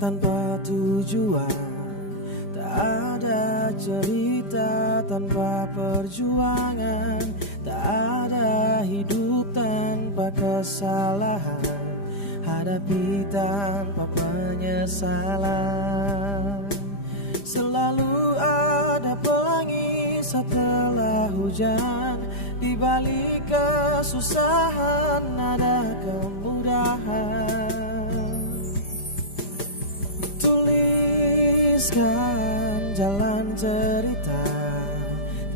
tanpa tujuan, tak ada cerita tanpa perjuangan, tak ada hidup tanpa kesalahan, hadapi tanpa penyesalan. Selalu ada pelangi setelah hujan, di balik kesusahan ada kemudahan. Tuliskan jalan cerita,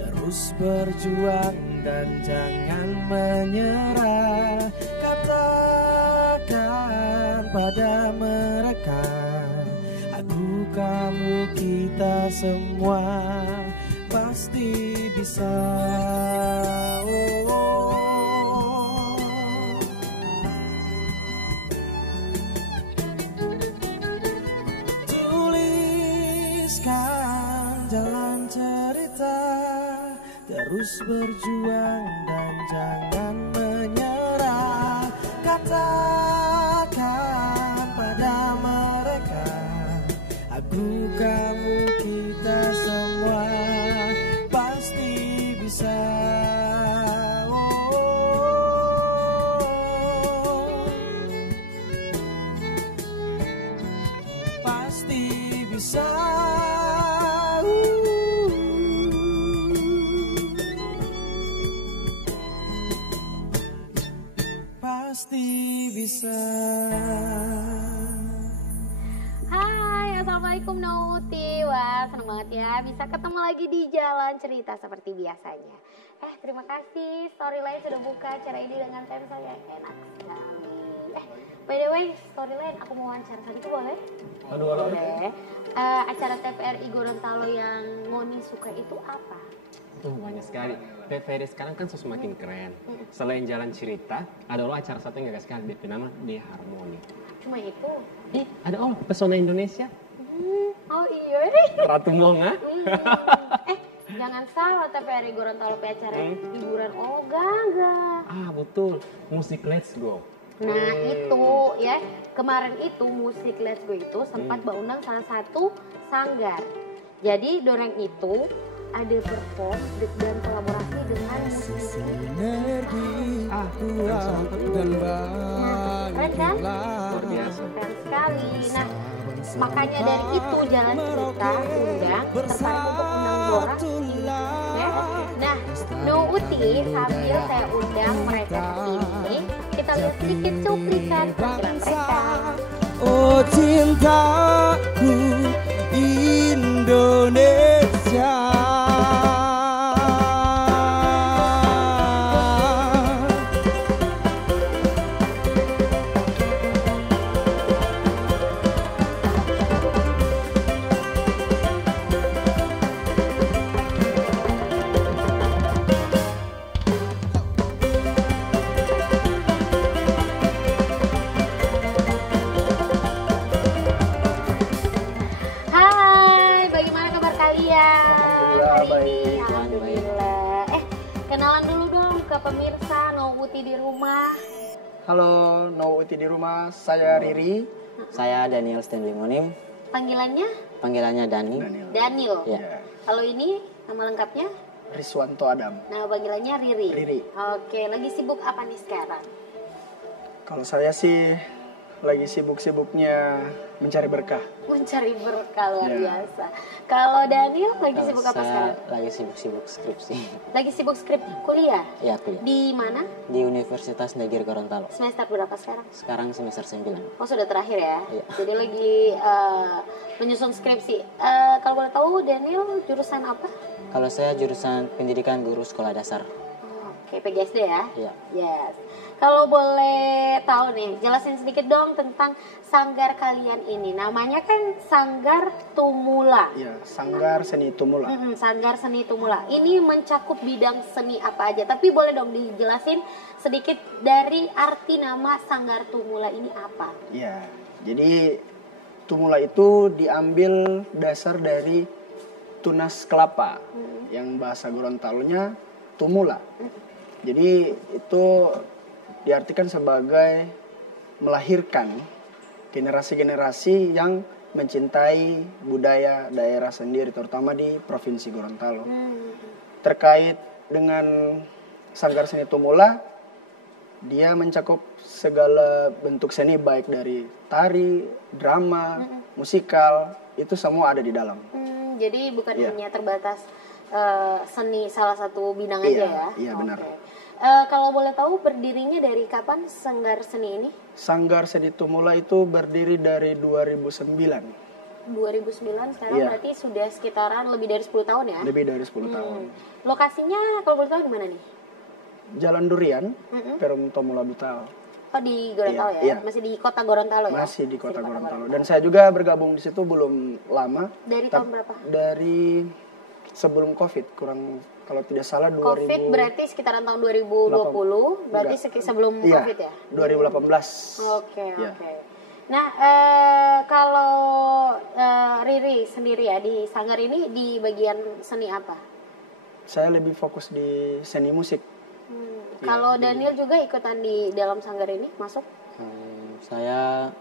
terus berjuang dan jangan menyerah. Katakan pada mereka, aku, kamu, kita semua pasti bisa. Tuliskan jalan cerita, terus berjuang dan jangan menyerah. Katakan pada mereka, aku, kamu, kita semua pasti bisa. Pasti bisa. Pasti bisa. Hai, Assalamualaikum Nauti. Wah, seneng banget ya bisa ketemu lagi di Jalan Cerita seperti biasanya. Terima kasih Storyline sudah buka acara ini dengan tema yang enak sekali. By the way, Storyline aku mau wawancara tadi itu boleh? Aduh, boleh. Acara TVRI Gorontalo yang Ngoni suka itu apa? Banyak sekali. TVRI sekarang kan semakin keren. Selain Jalan Cerita, ada acara satu yang gak sekali, DP nama De Harmoni. Cuma itu? Ada Pesona Indonesia. Oh iya nih. Ratu Monga. Jangan salah, TVRI Gorontalo acara hiburan enggak. Betul. Musik Let's Go. Nah itu ya, kemarin itu musik Let's Go itu sempat undang salah satu sanggar. Jadi doreng itu ada perform dan kolaborasi dengan Sinergi kuat dan keren kan? Luar biasa. Keren sekali. Nah makanya dari itu Jalan Cerita undang tertarik untuk undang Dora ya. Nah Nouti sambil saya undang mereka ke sini, kita lihat sedikit cuplikan penampilan mereka. Oh cintaku Indonesia. Pemirsa Nouti di rumah. Halo, Nouti di rumah. Saya Riri. Saya Daniel Stanley Monim. Panggilannya? Panggilannya Dani. Daniel. Ya. Kalau ini nama lengkapnya? Riswanto Adam. Nama panggilannya Riri. Riri. Oke, lagi sibuk apa nih sekarang? Kalau saya sih lagi sibuk-sibuknya mencari berkah. Mencari berkah luar biasa. Kalau Daniel lagi sibuk apa sekarang? Lagi sibuk-sibuk skripsi. Lagi sibuk skrip kuliah? Iya, kuliah. Di mana? Di Universitas Negeri Gorontalo. Semester berapa sekarang? Sekarang semester 9. Oh, sudah terakhir ya? Iya. Jadi lagi menyusun skripsi. Kalau boleh tahu Daniel jurusan apa? Kalau saya jurusan pendidikan guru sekolah dasar. Oke, PGSD ya? Iya. Yes. Kalau boleh tahu nih, jelasin sedikit dong tentang sanggar kalian ini. Namanya kan Sanggar Tumula. Iya, Sanggar Seni Tumula. Sanggar Seni Tumula. Ini mencakup bidang seni apa aja? Tapi boleh dong dijelasin sedikit dari arti nama Sanggar Tumula ini apa? Iya, jadi Tumula itu diambil dasar dari tunas kelapa, yang bahasa Gorontalonya tumula. Jadi itu diartikan sebagai melahirkan generasi-generasi yang mencintai budaya daerah sendiri, terutama di Provinsi Gorontalo. Terkait dengan Sanggar Seni Tumula, dia mencakup segala bentuk seni, baik dari tari, drama, musikal, itu semua ada di dalam. Jadi bukan Iya. hanya terbatas seni salah satu bidang Iya, aja ya? iya, benar. Oke. Kalau boleh tahu berdirinya dari kapan Sanggar Seni ini? Sanggar Seni Tumula itu berdiri dari 2009, 2009, sekarang Iya. berarti sudah sekitaran lebih dari 10 tahun ya? lebih dari 10 tahun. Lokasinya kalau boleh tahu di mana nih? Jalan Durian, Perum Tumula Butal. Oh, di Gorontalo Iya, ya? iya. Masih di kota Gorontalo ya? Masih di Kota Gorontalo. Dan saya juga bergabung di situ belum lama. Dari tahun berapa? Dari sebelum Covid, kurang kalau tidak salah 2000. Covid berarti sekitaran tahun 2020, berarti sebelum Iya, Covid ya? 2018. Oke, Iya. oke. Nah, kalau Riri sendiri ya di Sanggar ini di bagian seni apa? Saya lebih fokus di seni musik. Kalau Daniel juga ikutan di dalam Sanggar ini masuk? Saya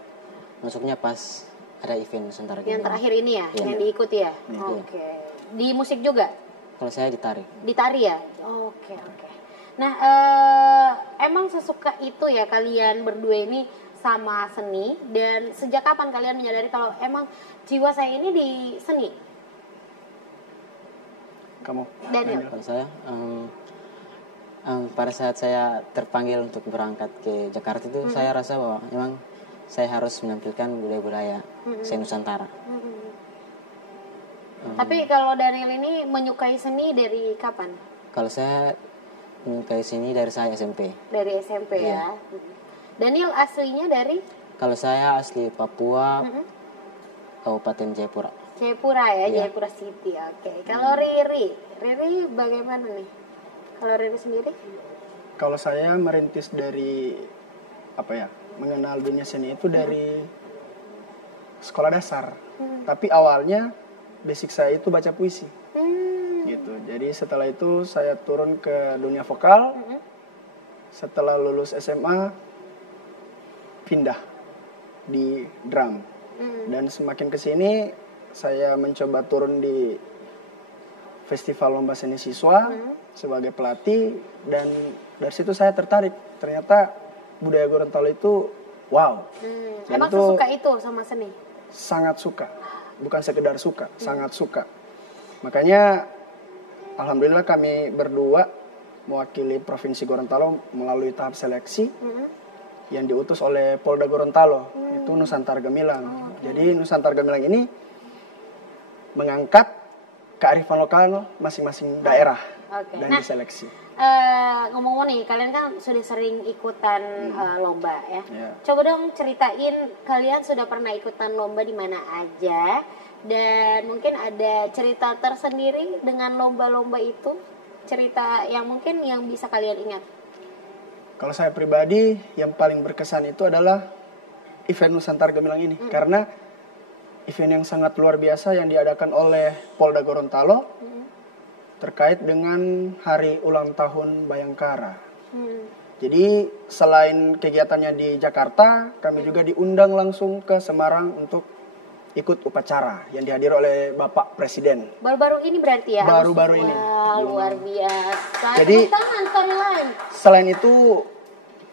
masuknya pas ada event Nusantara Yang Gemilang. terakhir ini ya, Iya. yang diikuti ya? Oke. Di musik juga? Kalau saya ditarik. Di tari ya? Oke, oke. Nah, emang sesuka itu ya kalian berdua ini sama seni, dan sejak kapan kalian menyadari kalau emang jiwa saya ini di seni? Kamu? Daniel? Kalau saya pada saat saya terpanggil untuk berangkat ke Jakarta itu saya rasa bahwa memang saya harus menampilkan budaya-budaya seni Nusantara. Tapi kalau Daniel ini menyukai seni dari kapan? Kalau saya menyukai seni dari saya SMP. Dari SMP ya. Daniel aslinya dari Kalau saya asli Papua, Kabupaten Jayapura. Jayapura ya, Iya. Jayapura City. Oke. Kalau Riri bagaimana nih? Kalau Riri sendiri? Kalau saya merintis dari mengenal dunia seni itu dari sekolah dasar. Tapi awalnya basic saya itu baca puisi. Gitu. Jadi setelah itu saya turun ke dunia vokal. Setelah lulus SMA pindah di drum. Dan semakin kesini saya mencoba turun di Festival Lomba Seni Siswa sebagai pelatih, dan dari situ saya tertarik. Ternyata budaya Gorontalo itu wow. Dan Emang itu sesuka itu sama seni? sangat suka. Bukan sekedar suka, sangat suka. Makanya alhamdulillah kami berdua mewakili Provinsi Gorontalo melalui tahap seleksi yang diutus oleh Polda Gorontalo, itu Nusantara Gemilang. Jadi Nusantara Gemilang ini mengangkat kearifan lokal masing-masing daerah Oke. dan Nah, diseleksi. ngomong-ngomong nih, kalian kan sudah sering ikutan lomba ya. Ya. Coba dong ceritain kalian sudah pernah ikutan lomba di mana aja, dan mungkin ada cerita tersendiri dengan lomba-lomba itu, cerita yang mungkin yang bisa kalian ingat. Kalau saya pribadi yang paling berkesan itu adalah event Nusantara Gemilang ini, karena event yang sangat luar biasa yang diadakan oleh Polda Gorontalo terkait dengan hari ulang tahun Bayangkara. Jadi selain kegiatannya di Jakarta, kami juga diundang langsung ke Semarang untuk ikut upacara yang dihadiri oleh Bapak Presiden. Baru-baru ini berarti ya? Baru-baru ini. Wah, luar biasa. Jadi- Tepuk tangan storyline. Selain itu,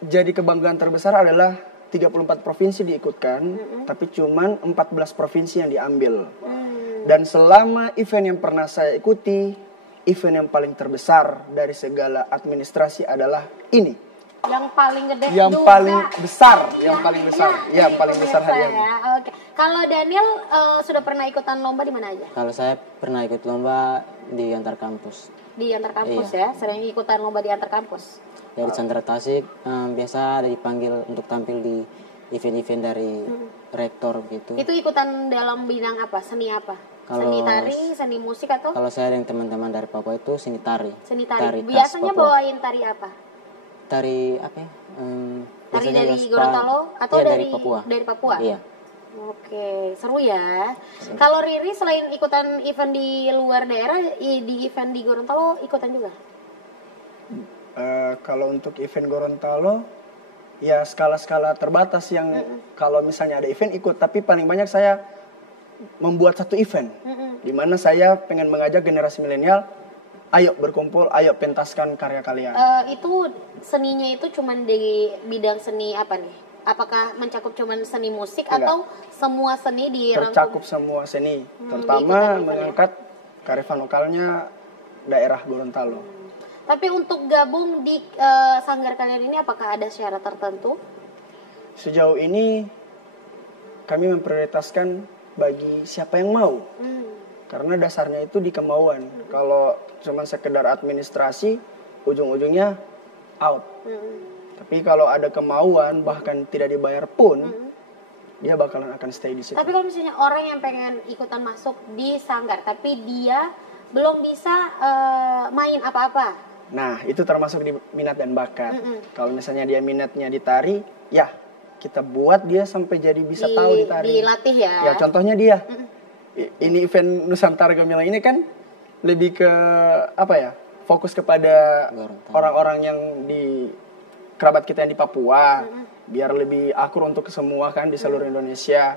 jadi kebanggaan terbesar adalah 34 provinsi diikutkan, tapi cuman 14 provinsi yang diambil. Dan selama event yang pernah saya ikuti, event yang paling terbesar dari segala administrasi adalah ini. Yang paling gede Yang juga. paling besar, yang paling besar. Ya, Yang paling besar pemirsa hadiahnya. ya. Oke. Kalau Daniel sudah pernah ikutan lomba di mana aja? Kalau saya pernah ikut lomba di antar kampus. Di antar kampus ya, sering ikutan lomba di antar kampus. Dari Chandra Tasik biasa ada dipanggil untuk tampil di event-event dari rektor gitu. Itu ikutan dalam bidang apa? Seni apa? Kalau- Seni tari, seni musik atau Kalau saya dan teman-teman dari Papua itu seni tari. seni tari? khas Biasanya Papua. bawain tari apa? Tari apa ya? Tari Biasanya dari Yospa- Gorontalo atau iya, dari Papua? Dari Papua? Iya. Oke, seru ya. Kalau Riri selain ikutan event di luar daerah, di event di Gorontalo ikutan juga? Kalau untuk event Gorontalo, ya skala-skala terbatas yang kalau misalnya ada event ikut, tapi paling banyak saya membuat satu event di mana saya pengen mengajak generasi milenial, ayo berkumpul, ayo pentaskan karya kalian. Itu seninya itu cuman di bidang seni apa nih? Apakah mencakup cuman seni musik Enggak. atau semua seni dirangkum? Tercakup semua seni, terutama diikutan event mengangkat kearifan lokalnya daerah Gorontalo. Tapi untuk gabung di sanggar kalian ini apakah ada syarat tertentu? Sejauh ini kami memprioritaskan bagi siapa yang mau. Karena dasarnya itu di kemauan. Kalau cuma sekedar administrasi, ujung-ujungnya out. Tapi kalau ada kemauan, bahkan tidak dibayar pun, dia bakalan akan stay di situ. Tapi kalau misalnya orang yang pengen ikutan masuk di sanggar, tapi dia belum bisa main apa-apa. Nah, itu termasuk di minat dan bakat. Kalau misalnya dia minatnya di tari, ya kita buat dia sampai jadi bisa tahu di tari. Dilatih ya. Ya, contohnya dia. Ini event Nusantara Gemilang ini kan lebih ke apa ya? Fokus kepada orang-orang yang di kerabat kita yang di Papua, biar lebih akur untuk semua kan di seluruh Indonesia.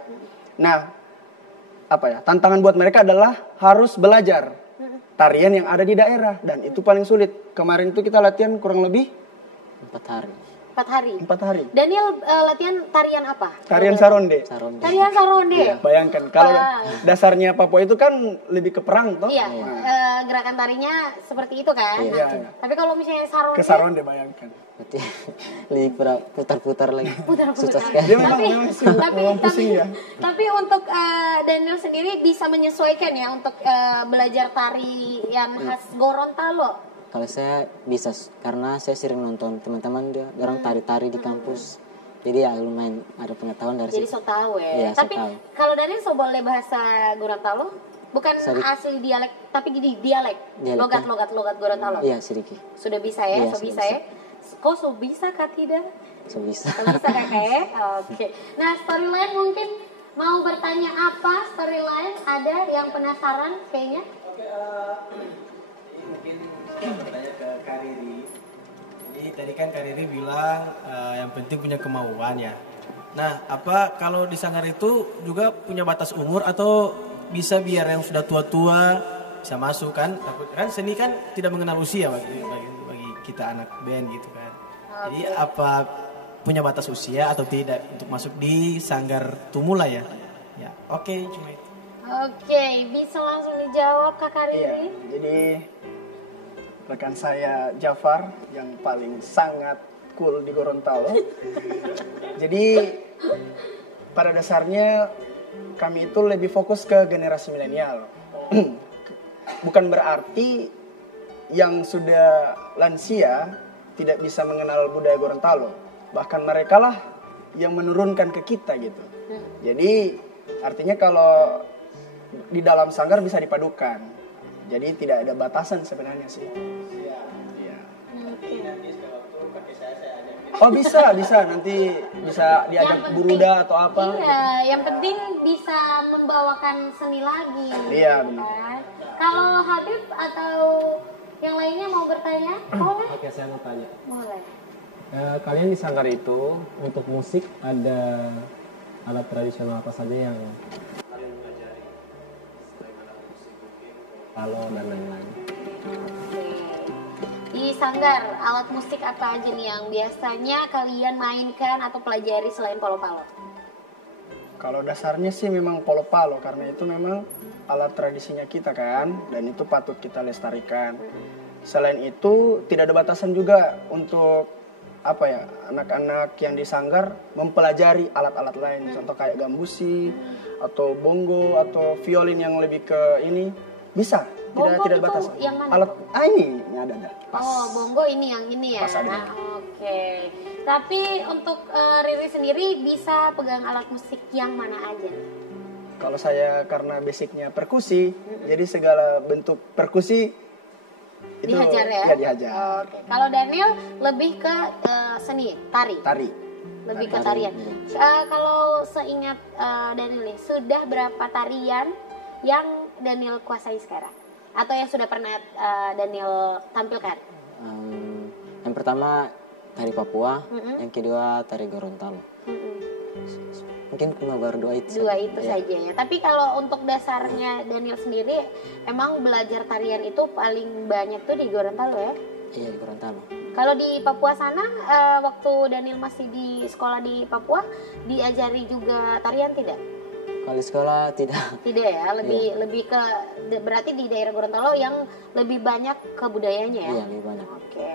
Nah, apa ya? Tantangan buat mereka adalah harus belajar tarian yang ada di daerah, dan itu paling sulit. Kemarin itu kita latihan kurang lebih 4 hari. 4 hari. 4 hari. Daniel latihan tarian apa? Tarian saronde. Saronde. Tarian saronde. Iya, bayangkan kalau Wah. dasarnya Papua itu kan lebih ke perang toh. Iya, gerakan tarinya seperti itu kan. Iya, iya. Tapi kalau misalnya saronde, Ke saronde bayangkan. Berarti lebih putar-putar lagi. putar-putar. Susah sekali. Dia memang memang pusing ya. Tapi untuk Daniel sendiri bisa menyesuaikan ya untuk belajar tari yang khas Gorontalo. Kalau saya bisa, karena saya sering nonton teman-teman dia orang tari-tari di kampus. Jadi ya lumayan ada pengetahuan dari Jadi situ. so tahu ya. Iya, so Tapi tahu. kalau Daniel so boleh bahasa Gorontalo? Bukan Sedikit. asli dialek, tapi gini dialek. Dialek, Logat Gorontalo. Iya, sedikit. Sudah bisa ya, Iya, so sudah bisa ya. Kok so bisa Kak tidak? So bisa. So bisa Kakak ya? Oke. Nah, storyline mungkin mau bertanya apa? Storyline ada yang penasaran kayaknya? Mungkin saya bertanya ke Kak Riri. Jadi tadi kan Kak Riri bilang yang penting punya kemauan ya. Nah, apa kalau di sanggar itu juga punya batas umur atau bisa biar yang sudah tua-tua bisa masuk kan? Takut kan seni kan tidak mengenal usia bagi kita anak band gitu kan. Jadi apa punya batas usia atau tidak untuk masuk di sanggar Tumula ya? Ya, oke, cuma itu. Oke, bisa langsung dijawab Kakak Iya, Riri? jadi rekan saya Jafar yang paling sangat cool di Gorontalo. Jadi pada dasarnya kami itu lebih fokus ke generasi milenial. Bukan berarti yang sudah lansia tidak bisa mengenal budaya Gorontalo. Bahkan mereka lah yang menurunkan ke kita gitu. Jadi artinya kalau di dalam sanggar bisa dipadukan. Jadi tidak ada batasan sebenarnya sih. Iya. Oh bisa nanti bisa diajak buruda atau apa. Iya, yang penting bisa membawakan seni lagi. Iya, gitu benar. kan. Kalau Habib atau yang lainnya mau bertanya, boleh? Oke, saya mau tanya. Boleh. Kalian di sanggar itu untuk musik ada alat tradisional apa saja yang kalian pelajari? Selain alat musik mungkin palo dan lain-lain. Oke. Di sanggar, alat musik apa aja nih yang biasanya kalian mainkan atau pelajari selain palo-palo? Kalau dasarnya sih memang polo-palo karena itu memang alat tradisinya kita kan, dan itu patut kita lestarikan. Selain itu tidak ada batasan juga untuk apa ya, anak-anak yang di sanggar mempelajari alat-alat lain, contoh kayak gambusi atau bongo atau violin yang lebih ke ini bisa, Bongo tidak itu batasan. yang mana? Alat ini ada. Pas. Oh, bongo ini yang ini ya. Pas ada. Oke. Tapi untuk Riri sendiri bisa pegang alat musik yang mana aja? Kalau saya karena basicnya perkusi, jadi segala bentuk perkusi itu Dihajar ya? Iya, dihajar. Oke. Kalau Daniel lebih ke seni, tari. Tari. Lebih ke tarian. Kalau seingat Daniel nih, sudah berapa tarian yang Daniel kuasai sekarang? Atau yang sudah pernah Daniel tampilkan? Yang pertama tari Papua, yang kedua tari Gorontalo. Mungkin cuma baru dua itu. Dua itu saja ya. Tapi kalau untuk dasarnya Daniel sendiri, emang belajar tarian itu paling banyak tuh di Gorontalo ya? Iya, di Gorontalo. Kalau di Papua sana, waktu Daniel masih di sekolah di Papua, diajari juga tarian tidak? Kalau di sekolah tidak. Tidak ya, lebih ke berarti di daerah Gorontalo yang lebih banyak kebudayanya ya? Iya, lebih banyak. Oke.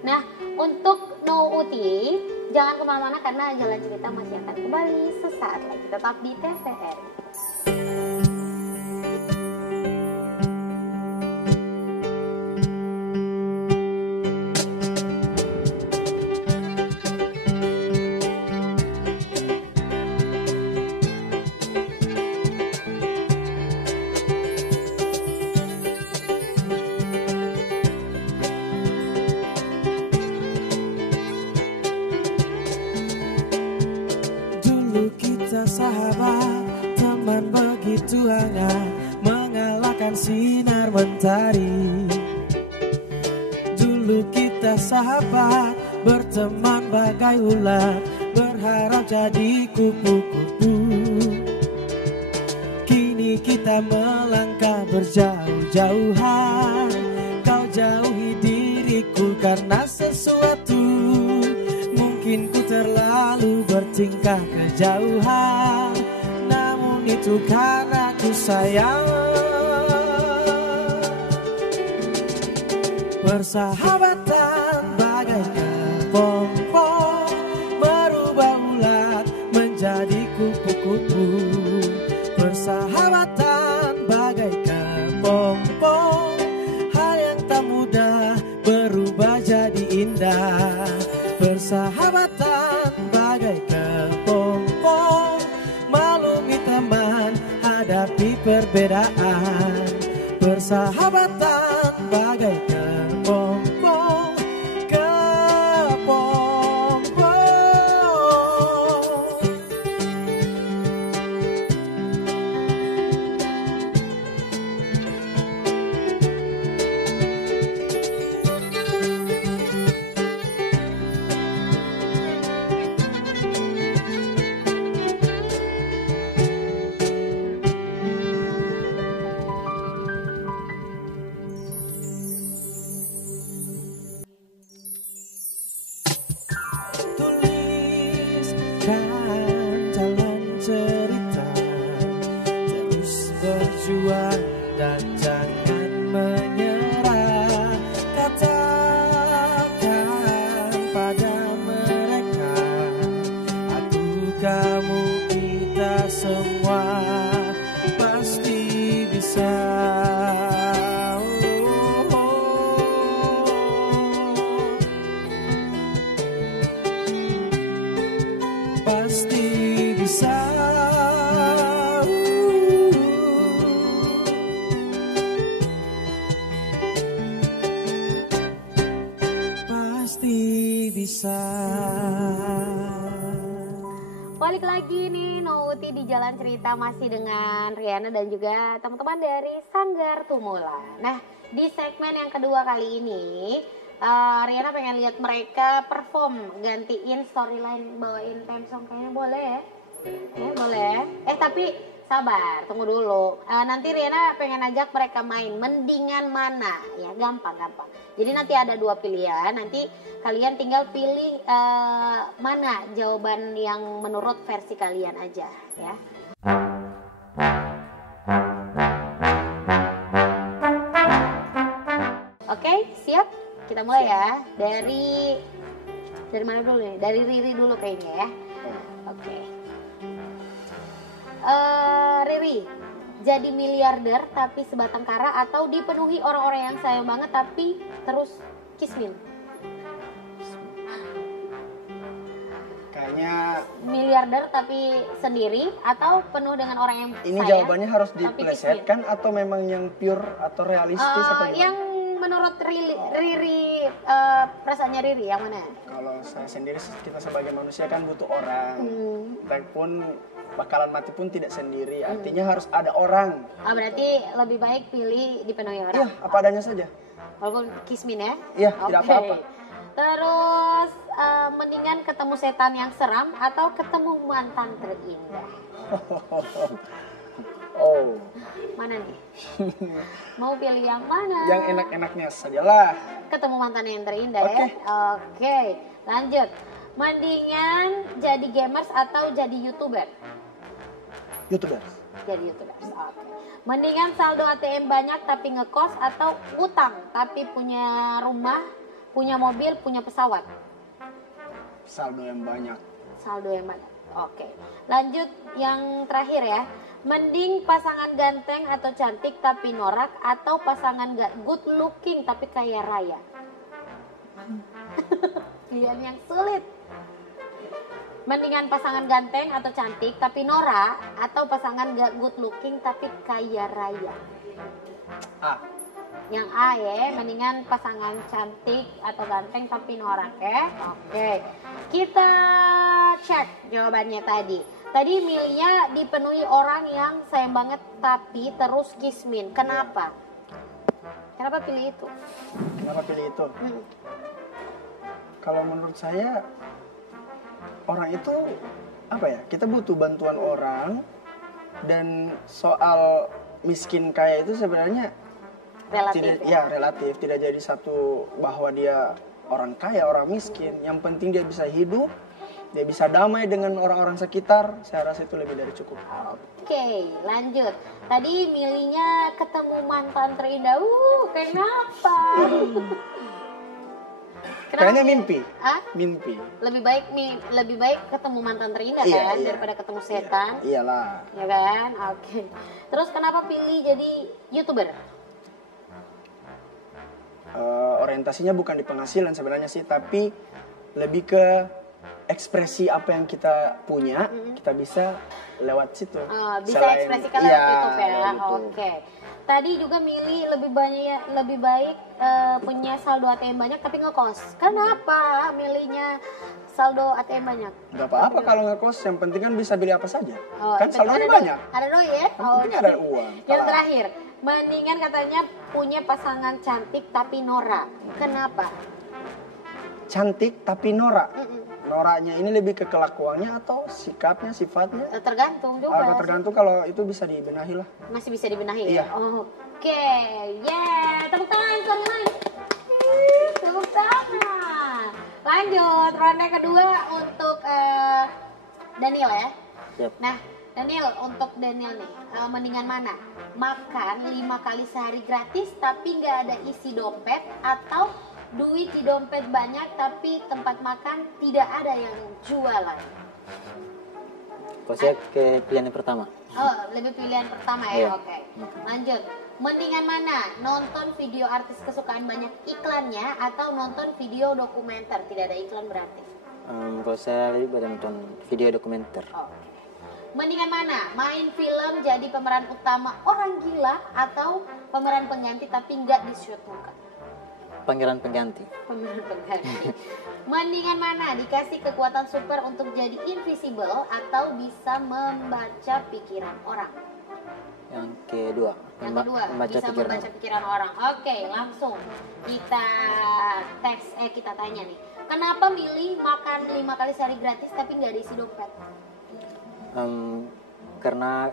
Nah, untuk No Uti, jangan kemana-mana karena Jalan Cerita masih akan kembali sesaat lagi. Tetap di TVRI. Sahabat, teman begitu hangat, mengalahkan sinar mentari. Dulu kita sahabat, berteman bagai ular, berharap jadi kupu-kupu. Kini kita melangkah berjauh-jauhan, kau jauhi diriku karena sesuatu. Mungkin ku terlalu bertingkah kejauhan, namun itu karena ku sayang. Persahabatan bagai kepompong, merubah ulat menjadi kupu-kupu. Persahabatan bagai kepompong, hal yang tak mudah berubah jadi indah. Persahabatan bagai kepompong, maklumi teman, hadapi perbedaan. Persahabatan bagai kepompong, kepompong. Tuliskan jalan cerita, terus berjuang dan jangan menyerah. Katakan pada mereka, aku, kamu, kita semua pasti bisa. Pasti bisa. Pasti bisa. Balik lagi nih No Uti di Jalan Cerita masih dengan Riana dan juga teman-teman dari Sanggar Tumula. Nah, di segmen yang kedua kali ini Riana pengen lihat mereka perform, gantiin storyline, bawain theme song, kayaknya boleh ya? Boleh. Tapi sabar, tunggu dulu. Nanti Riana pengen ajak mereka main mendingan mana, ya gampang. Jadi nanti ada dua pilihan, nanti kalian tinggal pilih mana jawaban yang menurut versi kalian aja, ya. Oke, siap? Kita mulai ya. Dari mana dulu nih? Dari Riri dulu kayaknya ya. Oke. Riri, jadi miliarder tapi sebatang kara atau dipenuhi orang-orang yang sayang banget tapi terus kismin? Kayaknya Miliarder tapi sendiri atau penuh dengan orang yang ini sayang? jawabannya harus tapi diplesetkan atau memang yang pure atau realistis atau gimana? Yang menurut Riri, perasaannya Riri yang mana? Kalau saya sendiri, kita sebagai manusia kan butuh orang. Kita pun bakalan mati pun tidak sendiri. Artinya harus ada orang. Berarti lebih baik pilih dipenuhi orang. Iya, apa adanya saja. Walaupun kismin ya? Iya, tidak apa-apa. Terus mendingan ketemu setan yang seram atau ketemu mantan terindah? Oh, Mana nih? Mau pilih yang mana? yang enak-enaknya sajalah. Ketemu mantan yang terindah Oke. ya. Oke, lanjut. Mendingan jadi gamers atau jadi YouTuber? YouTuber. Jadi YouTubers. Oke. Mendingan saldo ATM banyak tapi ngekos atau utang tapi punya rumah, punya mobil, punya pesawat? Saldo yang banyak. Saldo yang banyak. Oke. Lanjut yang terakhir ya. Mending pasangan ganteng atau cantik tapi norak atau pasangan good looking tapi kaya raya? Pilihan yang sulit. Mendingan pasangan ganteng atau cantik tapi norak atau pasangan gak good looking tapi kaya raya? A. Yang A ya, mendingan pasangan cantik atau ganteng tapi norak ya. Oke. Kita cek jawabannya tadi. Tadi milihnya dipenuhi orang yang sayang banget tapi terus kismin. Kenapa? Kenapa pilih itu? Kenapa pilih itu? Kalau menurut saya orang itu apa ya? Kita butuh bantuan orang dan soal miskin kaya itu sebenarnya Relatif tidak, ya relatif, tidak jadi satu bahwa dia orang kaya, orang miskin. Yang penting dia bisa hidup, dia bisa damai dengan orang-orang sekitar. Saya rasa itu lebih dari cukup. Oke, lanjut. Tadi milihnya ketemu mantan terindah. Kenapa? Kayaknya mimpi. Ah? Mimpi. Lebih baik ketemu mantan terindah Iya, kan iya. daripada ketemu setan. Iyalah. Ya kan? Oke. Terus kenapa pilih jadi YouTuber? Orientasinya bukan di penghasilan sebenarnya sih, tapi lebih ke ekspresi apa yang kita punya, kita bisa lewat situ. Bisa Selain- ekspresikan lewat iya, YouTube ya. YouTube. Oke. Tadi juga milih lebih baik punya saldo ATM banyak tapi ngekos. Kenapa milihnya saldo ATM banyak? Gak apa-apa kalau ngekos, yang penting kan bisa beli apa saja. Oh, Kan yang penting saldonya ada banyak. Ada doi ya? Yang penting ada uang. Yang Kalau- terakhir, mendingan katanya punya pasangan cantik tapi norak. Kenapa? Cantik tapi norak. Mm-mm. Noraknya ini lebih ke kelakuannya atau sikapnya, sifatnya? Tergantung juga. Tergantung, kalau itu bisa dibenahi lah. Masih bisa dibenahi Iya. ya? Oke, yeah. Tepuk tangan, storyline. Tepuk tangan. Lanjut, ronde kedua untuk Daniel ya. Siap. Nah, Daniel, untuk Daniel nih, mendingan mana? Makan 5 kali sehari gratis tapi nggak ada isi dompet, atau duit di dompet banyak tapi tempat makan tidak ada yang jualan? Kalau saya ke pilihan yang pertama. Oh, lebih pilihan pertama ya. Iya. Oke. Lanjut. Mendingan mana? Nonton video artis kesukaan banyak iklannya atau nonton video dokumenter tidak ada iklan berarti? Kalau saya lebih pada nonton video dokumenter. Oke. Mendingan mana? Main film jadi pemeran utama orang gila atau pemeran pengganti tapi nggak di shoot muka? Pangeran pengganti. Pemeran pengganti. Mendingan mana? Dikasih kekuatan super untuk jadi invisible atau bisa membaca pikiran orang? Yang kedua. Yang kedua, membaca bisa pikiran. membaca pikiran orang. Oke, langsung kita kita tanya nih. Kenapa milih makan 5 kali sehari gratis tapi nggak ada isi dompet? Karena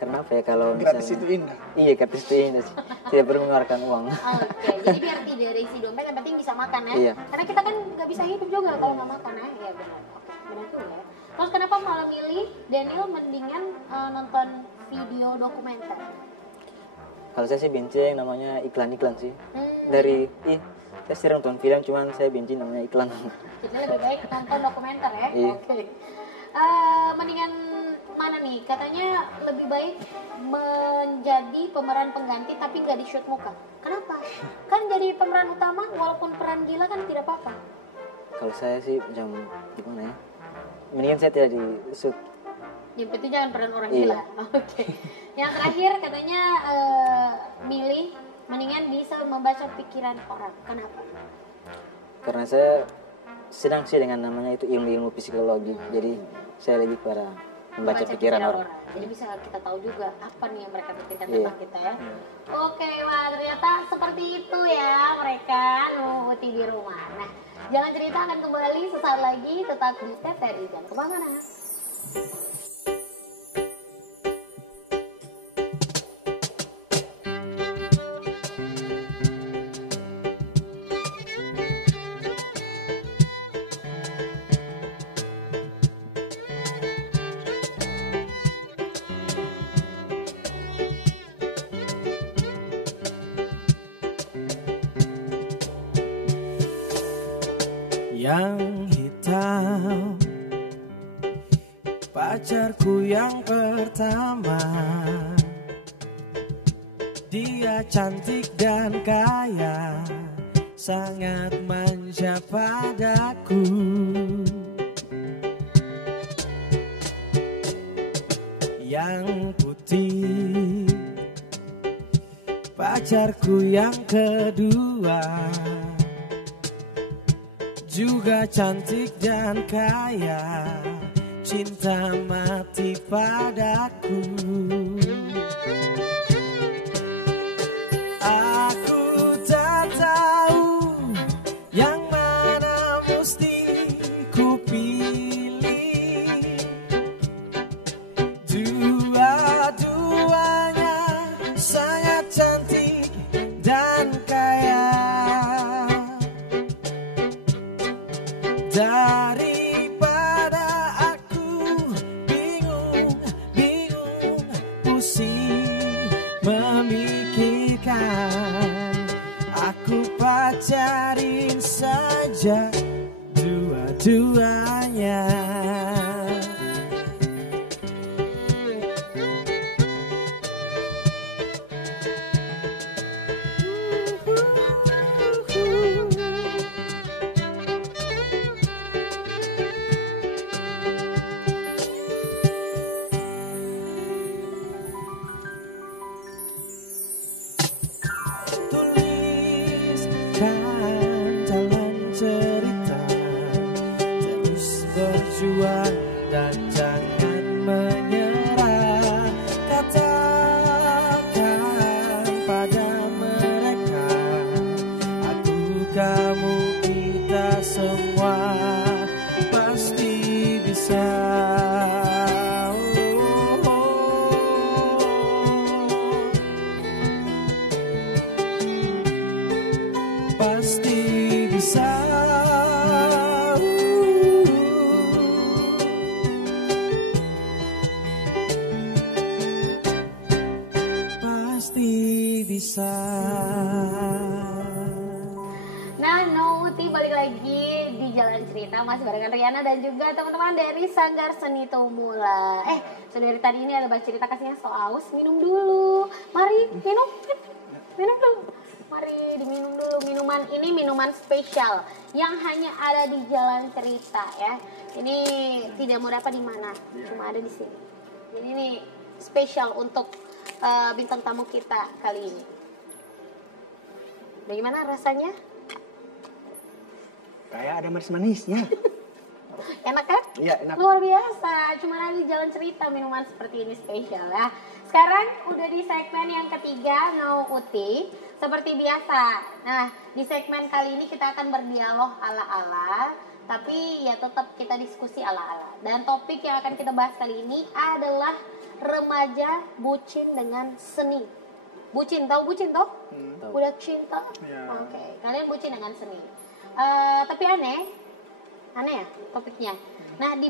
apa ya, kalau Gratis misalnya itu indah. iya, gratis itu indah sih. Tidak perlu mengeluarkan uang. Oke, jadi biar tidak ada isi dompet, yang penting bisa makan ya. Iya. Karena kita kan nggak bisa hidup juga kalau nggak makan ya. Iya benar. Oke, benar juga ya. Terus kenapa malah milih Daniel mendingan nonton video dokumenter? Kalau saya sih benci yang namanya iklan-iklan sih. Saya sering nonton film, cuman saya benci namanya iklan. Jadi lebih baik nonton dokumenter ya. Iya. Oke. Mendingan mana nih? Katanya lebih baik menjadi pemeran pengganti tapi nggak di shoot muka. Kenapa? Kan jadi pemeran utama walaupun peran gila kan tidak apa-apa. Kalau saya sih macam gimana ya? Mendingan saya tidak di shoot. Yang penting jangan peran orang Iya. gila. Oke. Yang terakhir katanya milih mendingan bisa membaca pikiran orang. Kenapa? Karena saya senang sih dengan namanya itu ilmu-ilmu psikologi. Jadi saya lebih pada membaca pikiran orang. Jadi bisa kita tahu juga apa nih yang mereka pikirkan Iya. tentang kita ya. Oke, wah ternyata seperti itu ya mereka Uti di rumah. Nah, Jalan Cerita akan kembali sesaat lagi, tetap di TVRI, jangan kemana-mana. Yang hitam, pacarku yang pertama. Dia cantik dan kaya, sangat manja padaku. Yang putih, pacarku yang kedua. Juga cantik dan kaya, cinta mati padaku. Aku tak tahu yang mana mesti ku pilih. Dua-duanya sangat cantik dan kaya. Daripada aku bingung pusing memikirkan, aku pacarin saja dua-duanya. Tuliskan jalan cerita, terus berjuang dan jangan menyerah. Katakan pada mereka, aku, kamu, kita semua pasti bisa. Pasti bisa. Pasti bisa. Nah, Uti balik lagi di Jalan Cerita masih barengan Riana dan juga teman-teman dari Sanggar Seni Tumula. So dari tadi ini ada cerita kasihnya so aus, minum dulu. Mari minum dulu. Mari diminum dulu. Minuman ini minuman spesial yang hanya ada di Jalan Cerita ya. Ini tidak mau dapat di mana, cuma ada di sini. Jadi ini spesial untuk bintang tamu kita kali ini. Bagaimana rasanya? Kayak ada manis-manisnya. Enak kan? Iya, enak. Luar biasa, cuma ada di Jalan Cerita minuman seperti ini spesial ya. Sekarang udah di segmen yang ketiga, Uti. Seperti biasa, nah di segmen kali ini kita akan berdialog ala-ala, tapi ya tetap kita diskusi ala-ala. Dan topik yang akan kita bahas kali ini adalah remaja bucin dengan seni. Bucin, tahu bucin toh? Udah cinta? Ya. Oke, kalian bucin dengan seni. Tapi aneh ya topiknya. Nah, di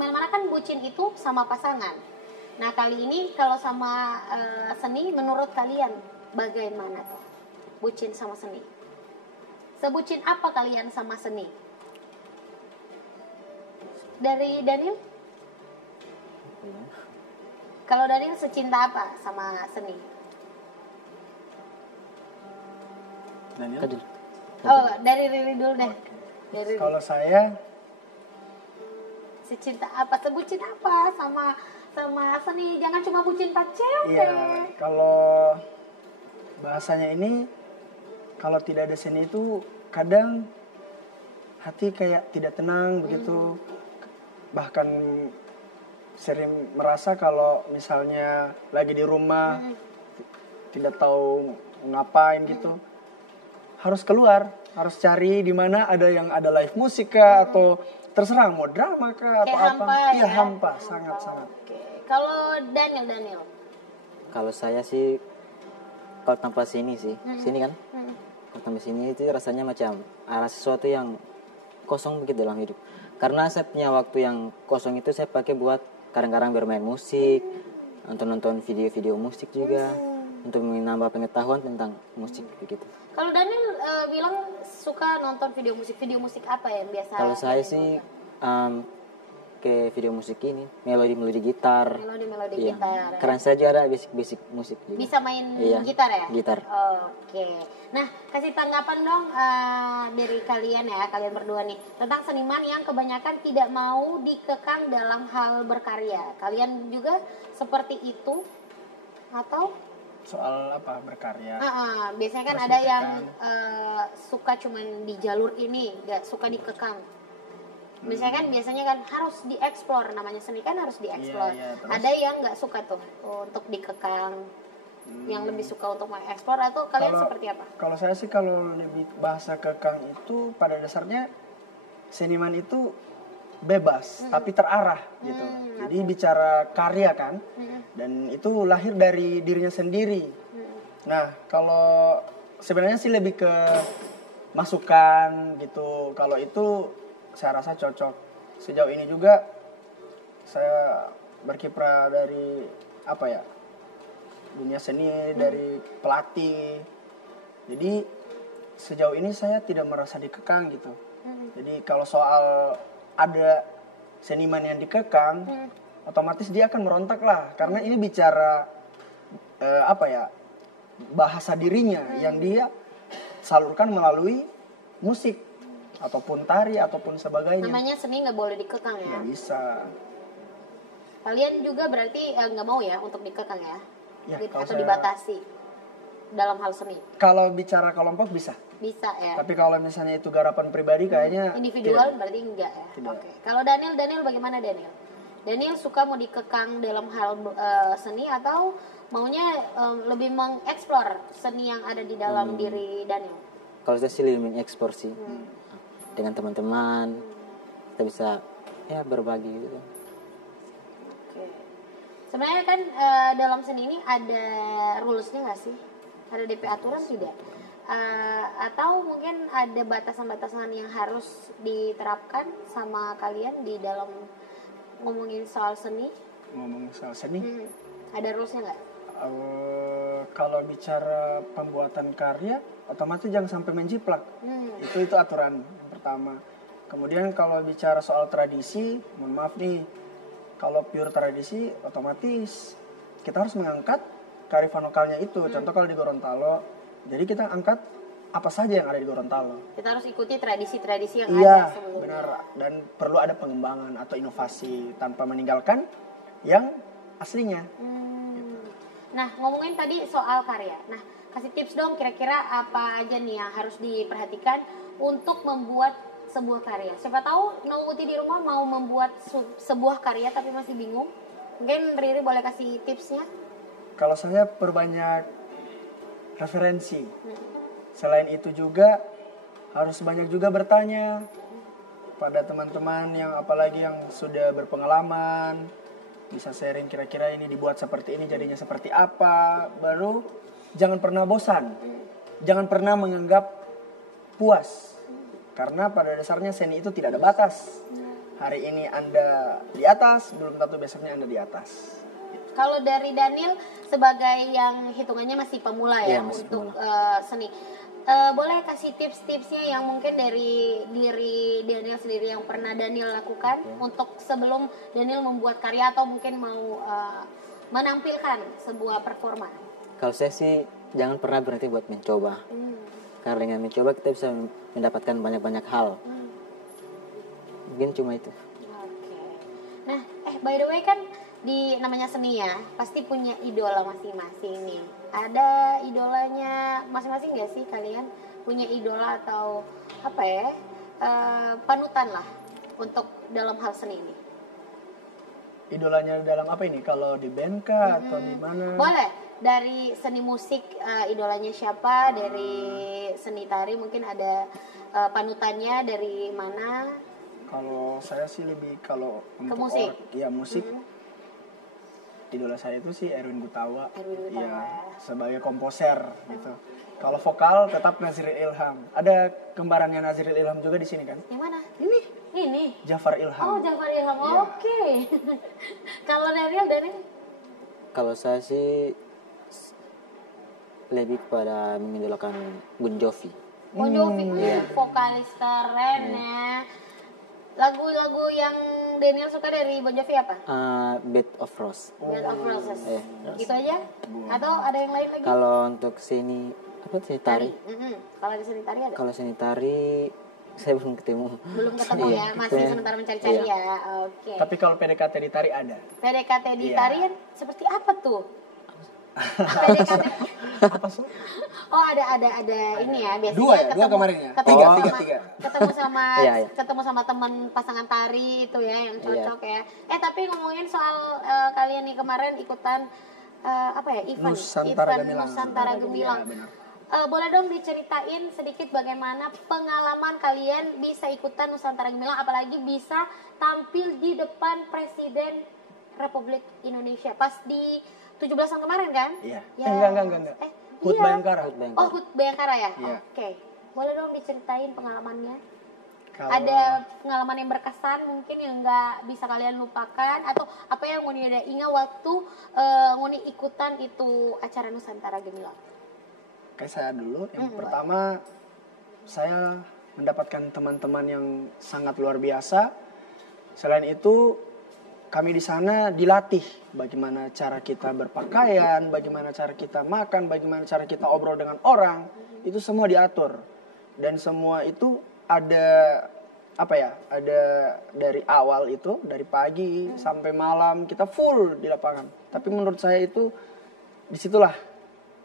mana kan bucin itu sama pasangan. Nah, kali ini kalau sama seni, menurut kalian bagaimana tuh bucin sama seni? Sebucin apa kalian sama seni? Dari Daniel? Kalau Daniel secinta apa sama seni? Daniel? Oh, dari Riri dulu deh. Dari Riri. Kalau saya Secinta apa? Sebucin apa sama seni? Jangan cuma bucin pacar. iya, kalau bahasanya ini, kalau tidak ada seni itu kadang hati kayak tidak tenang begitu. Bahkan sering merasa kalau misalnya lagi di rumah tidak tahu ngapain gitu, harus keluar, harus cari di mana ada yang ada live musik kah, atau terserah mau drama kah atau Kayak apa. hampa Iya, ya? hampa, sangat-sangat. Oke. Kalau Daniel. Kalau saya sih, kalau tanpa sini sih, sini kan? Kalau tanpa sini itu rasanya macam ada sesuatu yang kosong begitu dalam hidup. Karena saya punya waktu yang kosong itu saya pakai buat kadang-kadang bermain musik, nonton video-video musik juga, untuk menambah pengetahuan tentang musik begitu. Kalau Daniel bilang suka nonton video musik apa yang biasa? Kalau saya Daniel sih nonton? ke video musik ini, melodi gitar. Melodi Iya. gitar. Karena saya juga ada basic musik juga. Bisa main Iya, gitar ya? gitar. Oke. Nah, kasih tanggapan dong dari kalian ya, kalian berdua nih, tentang seniman yang kebanyakan tidak mau dikekang dalam hal berkarya. Kalian juga seperti itu atau? Soal apa berkarya? Biasanya kan Terus ada yang dikekang. suka cuman di jalur ini, gak suka dikekang. Biasanya kan harus dieksplor, namanya seni kan harus dieksplor. Iya, terus? Ada yang nggak suka tuh untuk dikekang, yang lebih suka untuk mengeksplor, atau kalian seperti apa? Kalau saya sih kalau lebih bahasa kekang itu pada dasarnya seniman itu bebas tapi terarah gitu. Jadi bicara karya kan, dan itu lahir dari dirinya sendiri. Nah kalau sebenarnya sih lebih ke masukan gitu. Kalau itu saya rasa cocok. Sejauh ini juga saya berkiprah dari apa ya, dunia seni, dari pelatih. Jadi sejauh ini saya tidak merasa dikekang gitu. Jadi kalau soal ada seniman yang dikekang, otomatis dia akan merontak lah, karena ini bicara apa ya, bahasa dirinya yang dia salurkan melalui musik ataupun tari ataupun sebagainya. Namanya seni nggak boleh dikekang ya? Nggak bisa. Kalian juga berarti nggak mau ya untuk dikekang ya? Ya, Gitu, kalau atau saya- dibatasi dalam hal seni? Kalau bicara kelompok bisa, Bisa ya? tapi kalau misalnya itu garapan pribadi kayaknya Individual tidak. berarti enggak ya? Tidak. Oke. Kalau Daniel bagaimana Daniel? Daniel suka mau dikekang dalam hal seni, atau maunya lebih mengeksplor seni yang ada di dalam diri Daniel? Kalau saya sih lebih mengekspor sih. Dengan teman-teman, kita bisa ya berbagi gitu. Oke. Sebenarnya kan dalam seni ini ada rulesnya nggak sih? Ada DP aturan tidak? Atau mungkin ada batasan-batasan yang harus diterapkan sama kalian di dalam ngomongin soal seni? Ngomong soal seni, Ada rulesnya nggak? kalau bicara pembuatan karya, otomatis jangan sampai menjiplak. Itu aturan yang pertama. Kemudian kalau bicara soal tradisi, mohon maaf nih, kalau pure tradisi, otomatis kita harus mengangkat kearifan lokalnya itu. Contoh kalau di Gorontalo, jadi kita angkat apa saja yang ada di Gorontalo. Kita harus ikuti tradisi-tradisi yang Iya, ada sebelumnya. benar. Dan perlu ada pengembangan atau inovasi tanpa meninggalkan yang aslinya. Nah, ngomongin tadi soal karya. Nah, kasih tips dong kira-kira apa aja nih yang harus diperhatikan untuk membuat sebuah karya. Siapa tahu Nauti di rumah mau membuat sebuah karya tapi masih bingung. Mungkin Riri boleh kasih tipsnya? Kalau saya perbanyak referensi. Selain itu juga harus banyak juga bertanya pada teman-teman yang apalagi yang sudah berpengalaman, bisa sharing kira-kira ini dibuat seperti ini jadinya seperti apa. Baru jangan pernah bosan, jangan pernah menganggap puas, karena pada dasarnya seni itu tidak ada batas. Hari ini Anda di atas, belum tentu besoknya Anda di atas. Kalau dari Daniel sebagai yang hitungannya masih pemula ya, Iya, masih untuk seni. Boleh kasih tips-tipsnya yang mungkin dari diri Daniel sendiri yang pernah Daniel lakukan untuk sebelum Daniel membuat karya atau mungkin mau menampilkan sebuah performa. Kalau saya sih jangan pernah berhenti buat mencoba. Karena dengan mencoba kita bisa mendapatkan banyak-banyak hal. Mungkin cuma itu. Oke. Nah, by the way kan di namanya seni ya, pasti punya idola masing-masing nih. Ada idolanya masing-masing nggak sih kalian? Punya idola atau apa ya, panutan lah untuk dalam hal seni ini? idolanya dalam apa ini? Kalau di band kah atau di mana? Boleh dari seni musik idolanya siapa, dari seni tari mungkin ada panutannya dari mana? Kalau saya sih lebih kalau untuk musik? Musik. Idola saya itu sih Erwin Gutawa. Erwin Gutawa. Iya, sebagai komposer gitu. Kalau vokal tetap Nazril Ilham. Ada kembarannya Nazril Ilham juga di sini kan? Yang mana? Ini. Jafar Ilham. Oh, Jafar Ilham. Iya. Oke. Kalau Daniel? Kalau saya sih lebih kepada mengidolakan Bon Jovi. Bon Jovi, vokalis keren ya. Lagu-lagu yang Daniel suka dari Bon Jovi apa? Bed of Rose. Bed of Roses. Rose. Gitu aja? Atau ada yang lain lagi? Kalau untuk seni apa sih tari? Kalau di seni tari ada? Kalau seni tari saya belum ketemu. Belum ketemu ya, masih sementara mencari-cari ya. Oke. Tapi kalau PDKT di tari ada. PDKT di tarian seperti apa tuh? PDKT. Apa sih? Oh ada ini ya biasanya Dua ya? Dua kemarin ya? Tiga. Ketemu sama teman pasangan tari itu ya yang cocok ya. Tapi ngomongin soal kalian nih kemarin ikutan event Nusantara Gemilang. Boleh dong diceritain sedikit bagaimana pengalaman kalian bisa ikutan Nusantara Gemilang, apalagi bisa tampil di depan Presiden Republik Indonesia pas di 17-an kemarin kan? Iya. Ya. Enggak. HUT Bayangkara. Oh, HUT Bayangkara ya? Iya. Oke. Boleh dong diceritain pengalamannya? Kalau Ada pengalaman yang berkesan mungkin yang nggak bisa kalian lupakan, atau apa yang Ngoni ada ingat waktu Ngoni ikutan itu acara Nusantara Gemilang? kayak saya dulu, yang pertama saya mendapatkan teman-teman yang sangat luar biasa. Selain itu kami di sana dilatih bagaimana cara kita berpakaian, bagaimana cara kita makan, bagaimana cara kita obrol dengan orang. Itu semua diatur. Dan semua itu ada ada dari awal itu, dari pagi sampai malam kita full di lapangan. Tapi menurut saya itu disitulah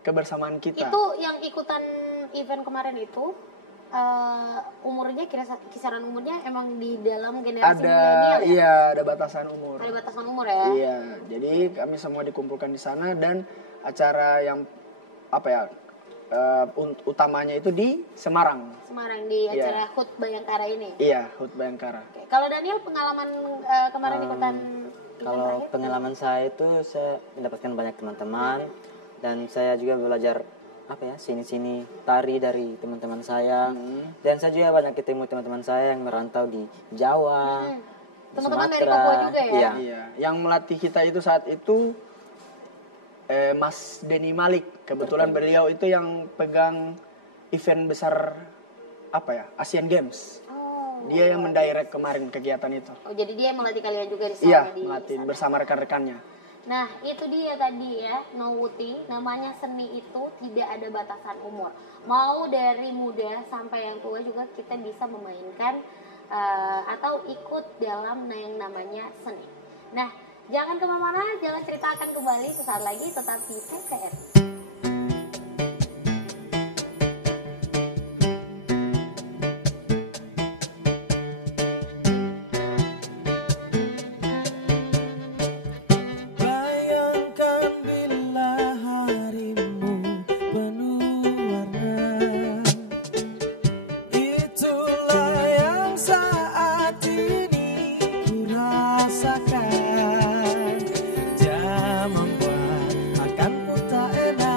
kebersamaan kita. Itu yang ikutan event kemarin itu umurnya kisaran umurnya emang di dalam generasi milenial ya? Iya, ada batasan umur. Ada batasan umur ya? Iya, jadi kami semua dikumpulkan di sana dan acara yang utamanya itu di Semarang. Semarang di acara HUT Bayangkara ini. Iya, HUT Bayangkara. Oke. Kalau Daniel pengalaman kemarin ikutan kalau pengalaman saya itu saya mendapatkan banyak teman-teman dan saya juga belajar sini-sini tari dari teman-teman saya. Dan saya juga banyak ketemu teman-teman saya yang merantau di Jawa. Teman-teman dari Sumatera. Papua juga ya? Iya, yang melatih kita itu saat itu Mas Denny Malik. Kebetulan beliau itu yang pegang event besar Asian Games. Dia yang mendirect kemarin kegiatan itu. Oh, jadi dia yang melatih kalian juga di sana? Iya, di melatih sana. bersama rekan-rekannya. Nah, itu dia tadi ya, Nouti, namanya seni itu tidak ada batasan umur. Mau dari muda sampai yang tua juga kita bisa memainkan atau ikut dalam yang namanya seni. Nah, jangan kemana-mana, Jalan Cerita akan kembali sesaat lagi, tetap di TVRI. Dia membuat makanku tak enak.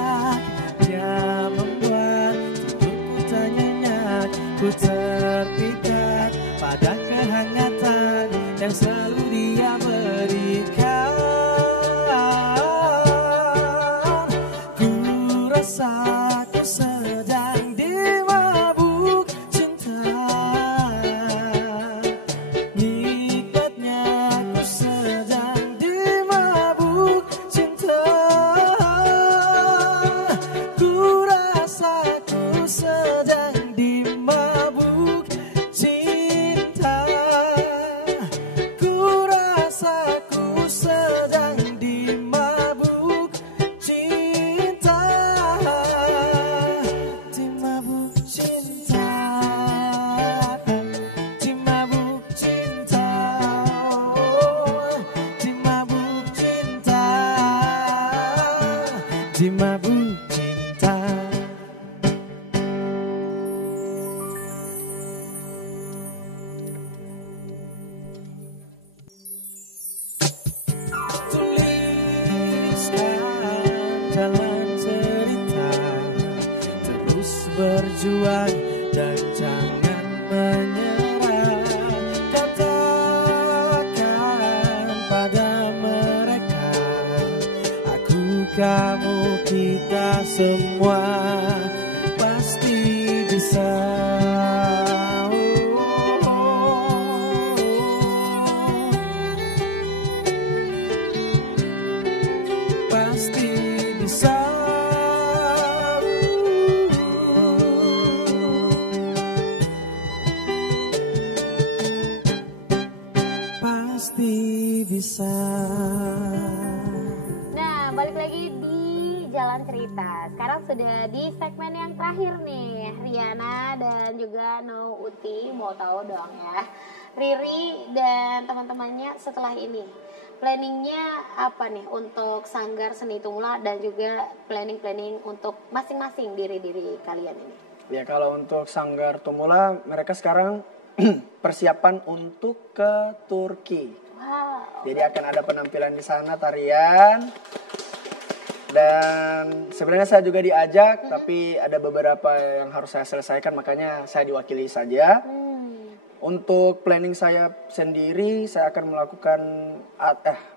di mabuk cinta. Tuliskan jalan cerita, terus berjuang dan jangan menyerah. Katakan pada mereka, aku, kamu, kita semua pasti bisa. Pasti bisa. Pasti bisa. Nah, balik lagi di Jalan Cerita. Sekarang sudah di segmen yang terakhir nih. Riana dan juga No Uti mau tahu dong ya, Riri dan teman-temannya setelah ini planningnya apa nih untuk Sanggar Seni Tumula dan juga planning-planning untuk masing-masing diri-diri kalian ini? Ya kalau untuk Sanggar Tumula mereka sekarang persiapan untuk ke Turki. Wow. Jadi akan ada penampilan di sana, tarian. Dan sebenarnya saya juga diajak, tapi ada beberapa yang harus saya selesaikan, makanya saya diwakili saja. Untuk planning saya sendiri, saya akan melakukan,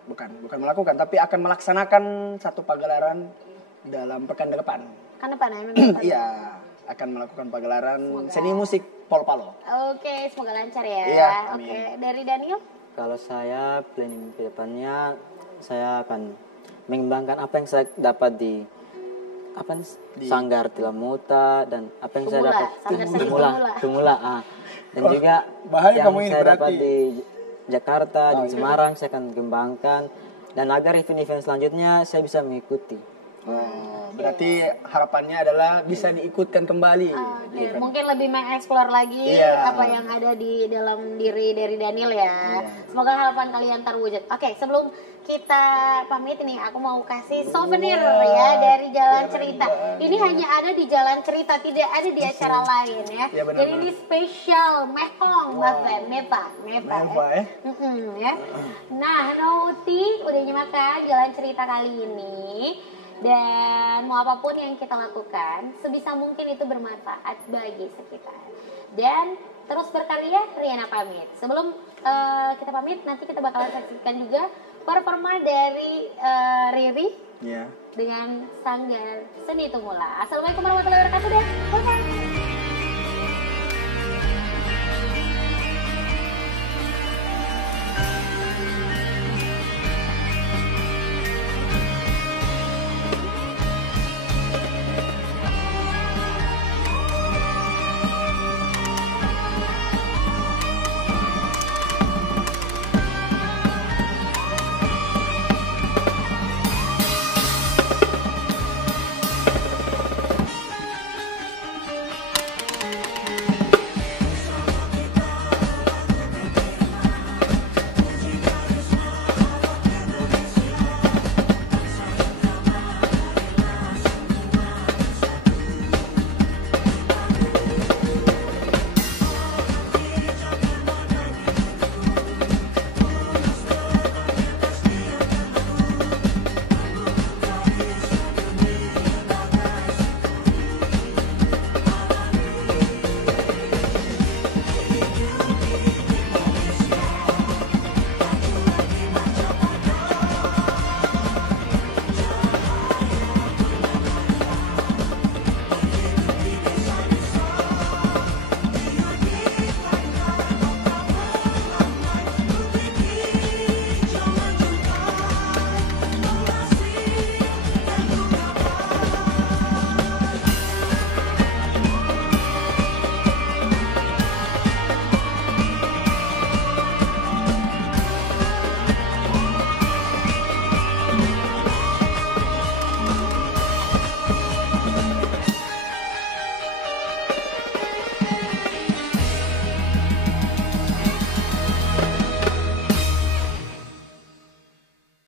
bukan melakukan, tapi akan melaksanakan satu pagelaran dalam pekan depan. Kan depan ya? Iya, akan melakukan pagelaran seni musik Polo-Palo. Oke, semoga lancar ya. Iya, amin. Oke, dari Daniel? Kalau saya planning ke depannya, saya akan mengembangkan apa yang saya dapat di Sanggar Tilamuta dan apa yang saya Tumula, dapat Sanggar Seni Tumula. Tumula, dan juga bahaya yang kamu ini saya berarti. dapat di Jakarta, di Semarang saya akan kembangkan, dan agar event-event selanjutnya saya bisa mengikuti. Berarti harapannya adalah bisa diikutkan kembali. Oke, mungkin lebih mengeksplor lagi Iya. apa yang ada di dalam diri dari Daniel ya. Semoga harapan kalian terwujud. Oke, sebelum kita pamit nih, aku mau kasih souvenir ya dari Jalan Cerita. Ini hanya ada di Jalan Cerita, tidak ada di acara lain ya. Iya, benar, Jadi ini spesial mehong, Mas Ben, Mepa Meva, ya. Ya. Nah, Nouti udah nyimak kan Jalan Cerita kali ini. Dan mau apapun yang kita lakukan, sebisa mungkin itu bermanfaat bagi sekitar. Dan terus berkarya, Riana pamit. Sebelum kita pamit, nanti kita bakalan saksikan juga performa dari Riri Ya. dengan Sanggar Seni Tumula. Assalamualaikum warahmatullahi wabarakatuh.